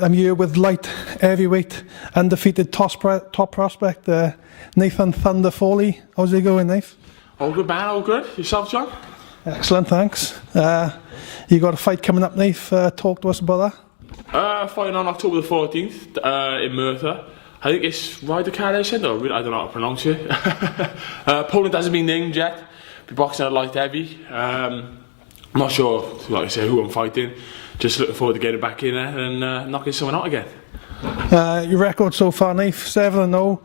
I'm here with light heavyweight undefeated top prospect Nathan Thunder Thorley. How's it going, Nath? All good, man, all good. Yourself, John? Excellent, thanks. You got a fight coming up, Nath. Talk to us about that. Fighting on October the 14th in Merthyr. I think it's Cardiff Centre. I don't know how to pronounce it. Poland hasn't been named yet. Be boxing at light heavy. I'm not sure, like I say, who I'm fighting. Just looking forward to getting back in there and knocking someone out again. Your record so far, Nath, 7-0.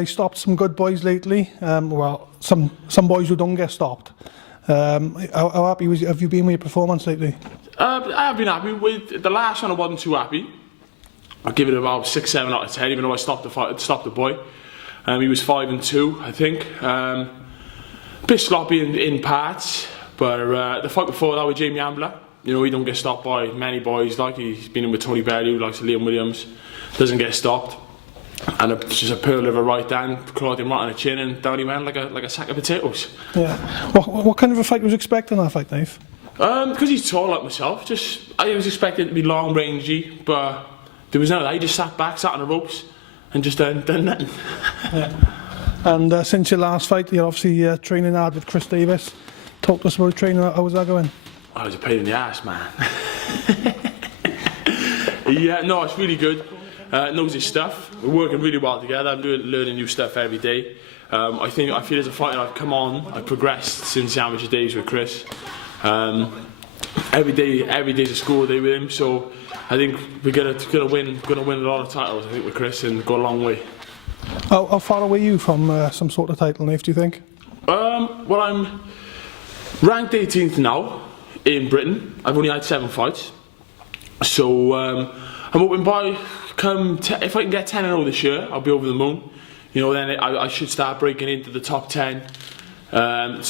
You stopped some good boys lately. Well, some boys who don't get stopped. How happy have you been with your performance lately? I have been happy with the last one. I wasn't too happy. I give it about 6-7 out of 10, even though I stopped the boy. He was 5-2, I think. A bit sloppy in parts, but the fight before that with Jamie Ambler, you know, he don't get stopped by many boys. Like he's been in with Tony Bellew, likes Liam Williams, doesn't get stopped. And just a pearl of a right hand, clawed him right on the chin, and down he went like a sack of potatoes. Yeah. What kind of a fight was you expecting that fight, Dave? Because he's tall like myself. I was expecting it to be long, rangy, but there was none of that. He just sat back, sat on the ropes, and just done nothing. Yeah. And since your last fight, you're obviously training hard with Chris Davis. Talk to us about training. How was that going? Oh, it was a pain in the ass, man. Yeah, no, it's really good. Knows his stuff. We're working really well together. I'm learning new stuff every day. I feel as a fighter I've come on, I've progressed since the amateur days with Chris. Every day's a school day with him. So I think we're gonna win a lot of titles. I think with Chris and go a long way. How far away are you from some sort of title, Nave? Do you think? Well, I'm ranked 18th now in Britain. I've only had 7 fights, so I'm hoping by if I can get 10-0 this year, I'll be over the moon. You know, then I should start breaking into the top 10. I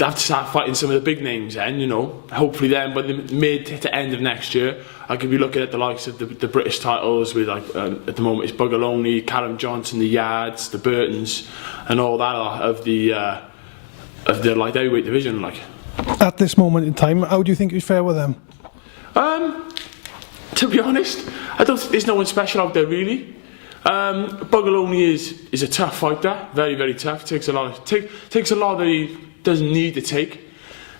have to start fighting some of the big names then, you know. Hopefully then, by the mid to end of next year, I could be looking at the likes of the British titles with, like, at the moment it's Bugaloni, Callum Johnson, the Yards, the Burtons, and all that of the light heavyweight division, like. At this moment in time, how do you think you'd fare with them? To be honest, I don't think there's no one special out there really. Bugaloni is a tough fighter, very, very tough. Takes a lot that he doesn't need to take.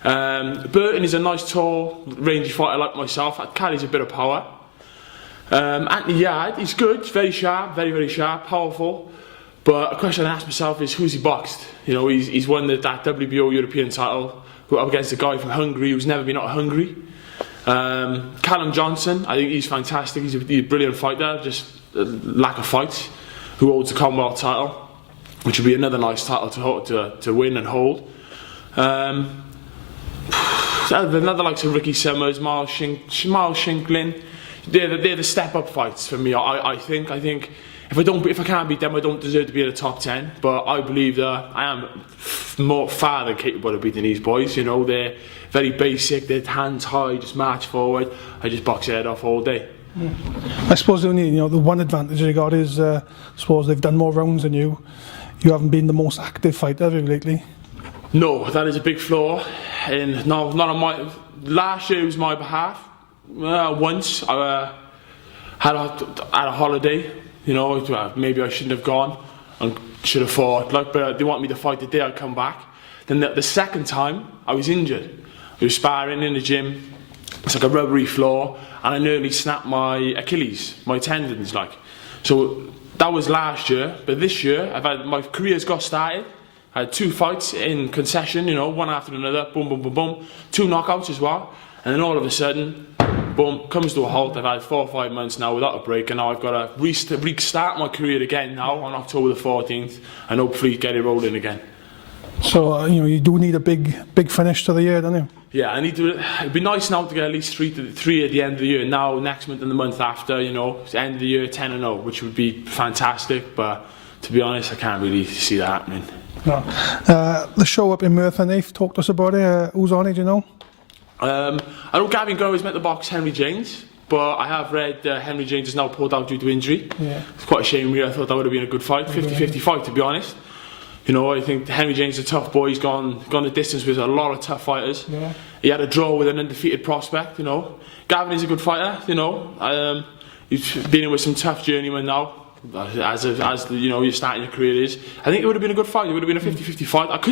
Burton is a nice, tall, rangy fighter like myself. Carries a bit of power. Anthony Yard, he's good, he's very sharp, very, very sharp, powerful. But a question I ask myself is, who's he boxed? You know, he's won that WBO European title, up against a guy from Hungary who's never been out of Hungary. Callum Johnson, I think he's fantastic. He's a brilliant fighter, just a lack of fights. Who holds the Commonwealth title, which would be another nice title to win and hold. Another likes of Ricky Summers, Miles Shinklin. They're the step-up fights for me. I think if I can't beat them, I don't deserve to be in the top 10. But I believe that I am far than capable of beating these boys. You know, they're very basic. They're hands high, just march forward. I just box their head off all day. Yeah. I suppose the one advantage you got is, I suppose they've done more rounds than you. You haven't been the most active fighter, have you, lately? No, that is a big flaw. And not on my. Last year was my behalf. Once I had a holiday. You know, maybe I shouldn't have gone and should have fought. But they want me to fight the day I come back. Then the second time, I was injured. I was sparring in the gym. It's like a rubbery floor, and I nearly snapped my Achilles, my tendons, like. So that was last year. But this year, my career's got started. I had 2 fights in concession, you know, one after another. Boom, boom, boom, boom. 2 knockouts as well. And then all of a sudden, boom, comes to a halt. I've had 4 or 5 months now without a break, and now I've got to restart my career again now on October the 14th, and hopefully get it rolling again. So you do need a big finish to the year, don't you? Yeah, I need to. It'd be nice now to get at least 3 at the end of the year. Now, next month and the month after, you know, end of the year 10-0, which would be fantastic. But to be honest, I can't really see that happening. No. The show up in Merthyr, Nath, talk to us about it. Who's on it, do you know? I know Gavin Gow is meant to box Henry James, but I have read Henry James is now pulled out due to injury. Yeah. It's quite a shame, really. I thought that would have been a good fight, 50-50 fight, to be honest. You know, I think Henry James is a tough boy. He's gone the distance with a lot of tough fighters. Yeah. He had a draw with an undefeated prospect, you know. Gavin is a good fighter, you know. He's been in with some tough journeymen now, as you know, you're starting your career is. I think it would have been a good fight. It would have been a 50-50 fight.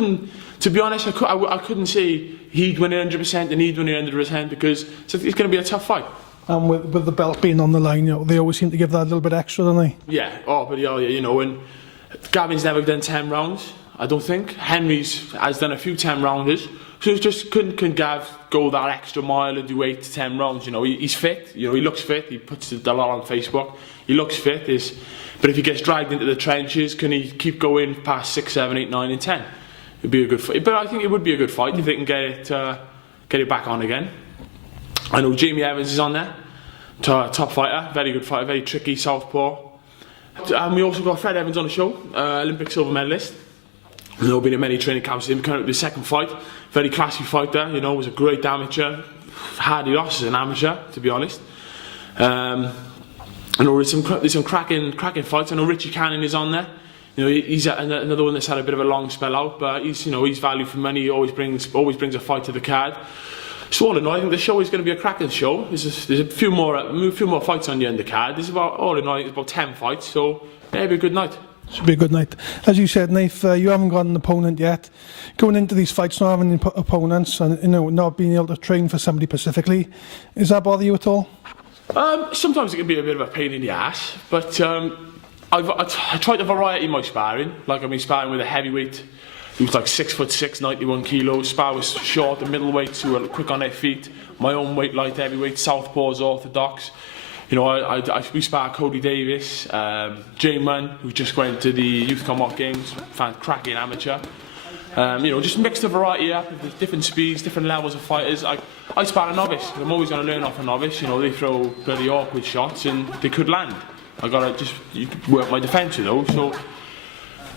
To be honest, I couldn't say he'd win it 100% and he'd win it 100% because it's going to be a tough fight. And with the belt being on the line, you know, they always seem to give that a little bit extra, don't they? Yeah, you know, and Gavin's never done 10 rounds, I don't think. Henry's has done a few 10 rounders. So it's just couldn't Gav go that extra mile and do 8 to 10 rounds. You know, he's fit. You know, he looks fit. He puts it a lot on Facebook. He looks fit. But if he gets dragged into the trenches, can he keep going past 6, 7, 8, 9, and 10? It'd be a good fight. But I think it would be a good fight if they can get it back on again. I know Jamie Evans is on there. Top fighter, very good fighter, very tricky southpaw. And we also got Fred Evans on the show, Olympic silver medalist. You know, been in many training camps. He came out with his second fight. Very classy fighter, you know, was a great amateur. Hardly lost as an amateur, to be honest. I know there's some cracking fights. I know Richie Cannon is on there. You know, he's another one that's had a bit of a long spell out, but he's value for money. He always brings a fight to the card. So all in all, I think the show is going to be a cracking show. There's a few more fights on the undercard. There's all in all, it's about 10 fights. So yeah, it'll be a good night. Should be a good night. As you said, Nath, you haven't got an opponent yet. Going into these fights, not having opponents, and you know, not being able to train for somebody specifically, does that bother you at all? Sometimes it can be a bit of a pain in the ass, but I try to variety my sparring. Like I've been sparring with a heavyweight who was like 6'6", 91 kilos. Spar was short and middleweights who were quick on their feet. My own weight, light heavyweight, southpaws, orthodox. You know, we spar Cody Davis, Jamie Ambler, who just went to the Youth Commonwealth Games, found cracking amateur. You know, just mix the variety up with different speeds, different levels of fighters. I spar a novice. I'm always going to learn off a novice. You know, they throw bloody awkward shots and they could land. I gotta just work my defence, you know. So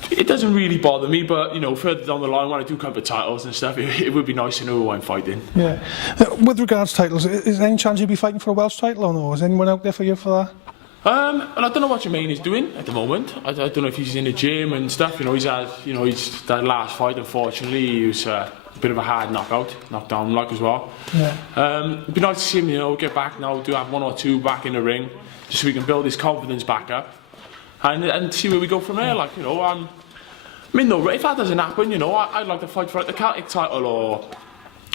it doesn't really bother me, but you know, further down the line when I do come for titles and stuff, it would be nice to know who I'm fighting. Yeah. With regards to titles, is there any chance you'll be fighting for a Welsh title or no? Is anyone out there for you for that? Well, I don't know what Jermaine is doing at the moment. I don't know if he's in the gym and stuff. You know, he's that last fight. Unfortunately, he was a bit of a hard knockdown like as well. Yeah. It'd be nice to see him, you know, get back now, do have 1 or 2 back in the ring, just so we can build his confidence back up, and see where we go from there. Like, you know, I mean, no, if that doesn't happen, you know, I'd like to fight for like, the Celtic title or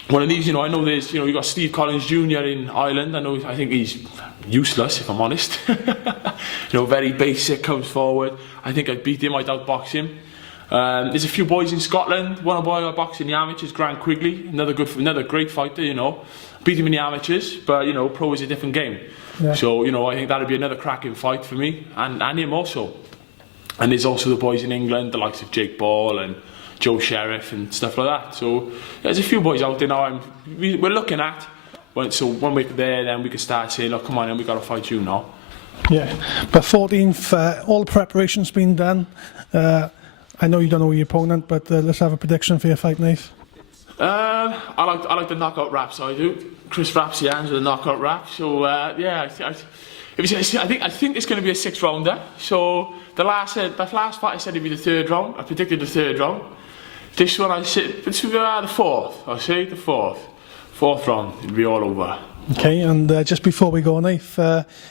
one of these. You know, I know there's, you know, you got Steve Collins Jr. in Ireland. I think he's useless, if I'm honest. You know, very basic, comes forward. I think I'd beat him, I'd outbox him. There's a few boys in Scotland. One boy I boxed in the amateurs, Grant Quigley, another great fighter, you know. Beat him in the amateurs, but you know, pro is a different game. Yeah. So, you know, I think that'd be another cracking fight for me, and him also. And there's also the boys in England, the likes of Jake Ball and Joe Sheriff and stuff like that. So there's a few boys out there now we're looking at. So when we're there, then we can start saying, look, come on, and we got to fight you now. Yeah, but 14th, all the preparation's been done. I know you don't know your opponent, but let's have a prediction for your fight, Nath. I like the knockout raps. I do. Chris wraps the hands with a knockout rap. So yeah, I think it's going to be a 6-rounder. So the last fight I said it'd be the 3rd round. I predicted the 3rd round. This one it's the 4th. I say the 4th. 4th round, it'll be all over. Okay, and just before we go, Nath,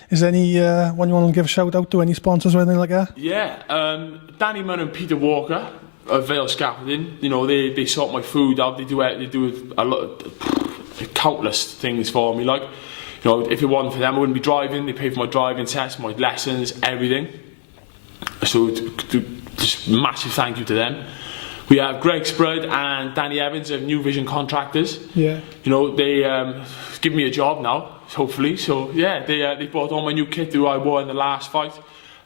is there any one you want to give a shout out to, any sponsors or anything like that? Yeah, Danny Munn and Peter Walker of Vale Scaffolding. You know, they sort my food out. They do a lot, countless things for me. Like, you know, if it wasn't for them, I wouldn't be driving. They pay for my driving tests, my lessons, everything. So just massive thank you to them. We have Greg Sprudd and Danny Evans of New Vision Contractors. Yeah. You know, they give me a job now, hopefully. So yeah, they bought all my new kit that I wore in the last fight.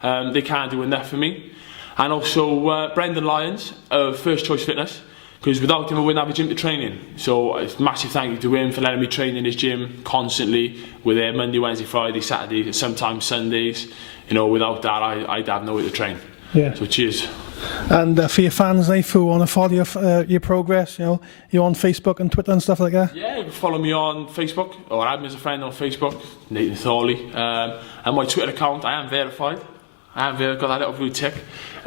They can't do enough for me. And also Brendan Lyons of First Choice Fitness, because without him I wouldn't have a gym to train in. So it's massive thank you to him for letting me train in his gym constantly. We're there Monday, Wednesday, Friday, Saturday, and sometimes Sundays. You know, without that I'd have nowhere to train. Yeah. So cheers. And for your fans, Nath, who want to follow your progress, you know, you're on Facebook and Twitter and stuff like that? Yeah, you can follow me on Facebook, or add me as a friend on Facebook, Nathan Thorley. And my Twitter account, I am verified. I have got that little blue tick.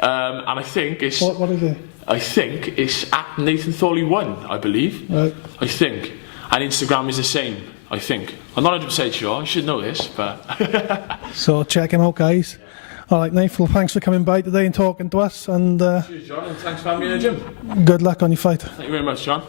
And I think it's... What is it? I think it's at Nathan Thorley 1, I believe. Right. I think. And Instagram is the same. I think. I'm not 100% sure. I should know this, but So check him out, guys. All right, Knife. Well, thanks for coming by today and talking to us, and cheers, John, and thanks for having me in the gym. good luck on your fight. Thank you very much, John.